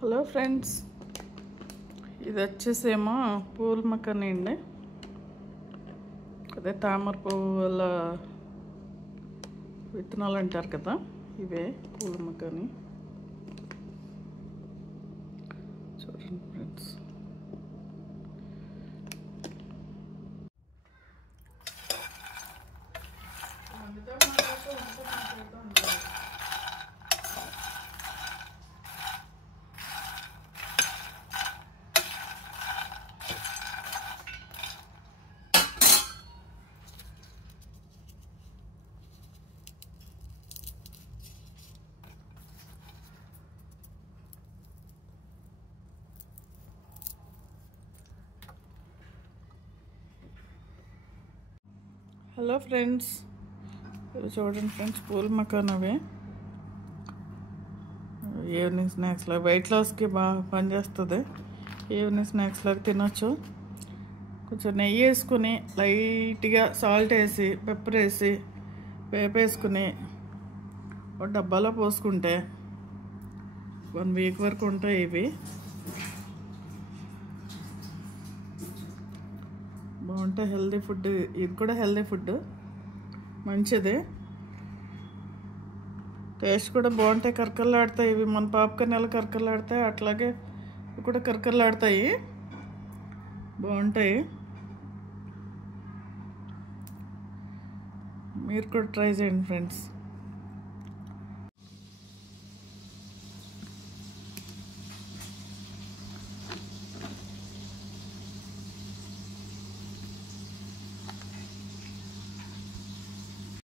Hello friends, ఇది వచ్చేసేమో పూల మక్కని అండి. అదే తామర పువ్వుల విత్తనాలు అంటారు కదా, ఇవే పూల మక్కని. చూడండి ఫ్రెండ్స్, హలో ఫ్రెండ్స్, చూడండి ఫ్రెండ్స్, పూల మక్కన్ అవి ఈవినింగ్ స్నాక్స్లో వెయిట్ లాస్కి బాగా పనిచేస్తుంది. ఈవినింగ్ స్నాక్స్లోకి తినొచ్చు. కొంచెం నెయ్యి వేసుకుని లైట్గా సాల్ట్ వేసి పెప్పర్ వేసి వేపేసుకుని ఒక డబ్బాలో పోసుకుంటే 1 వీక్ వరకు ఉంటాయి. ఇవి బాగుంటాయి, హెల్దీ ఫుడ్. ఇది కూడా హెల్దీ ఫుడ్, మంచిది. టేస్ట్ కూడా బాగుంటాయి, కరకరలాడతాయి. ఇవి మన పాప్కార్న్ ఎలా కరకరలాడతాయి అట్లాగే ఇవి కూడా కరకరలాడతాయి, బాగుంటాయి. మీరు కూడా ట్రై చేయండి ఫ్రెండ్స్.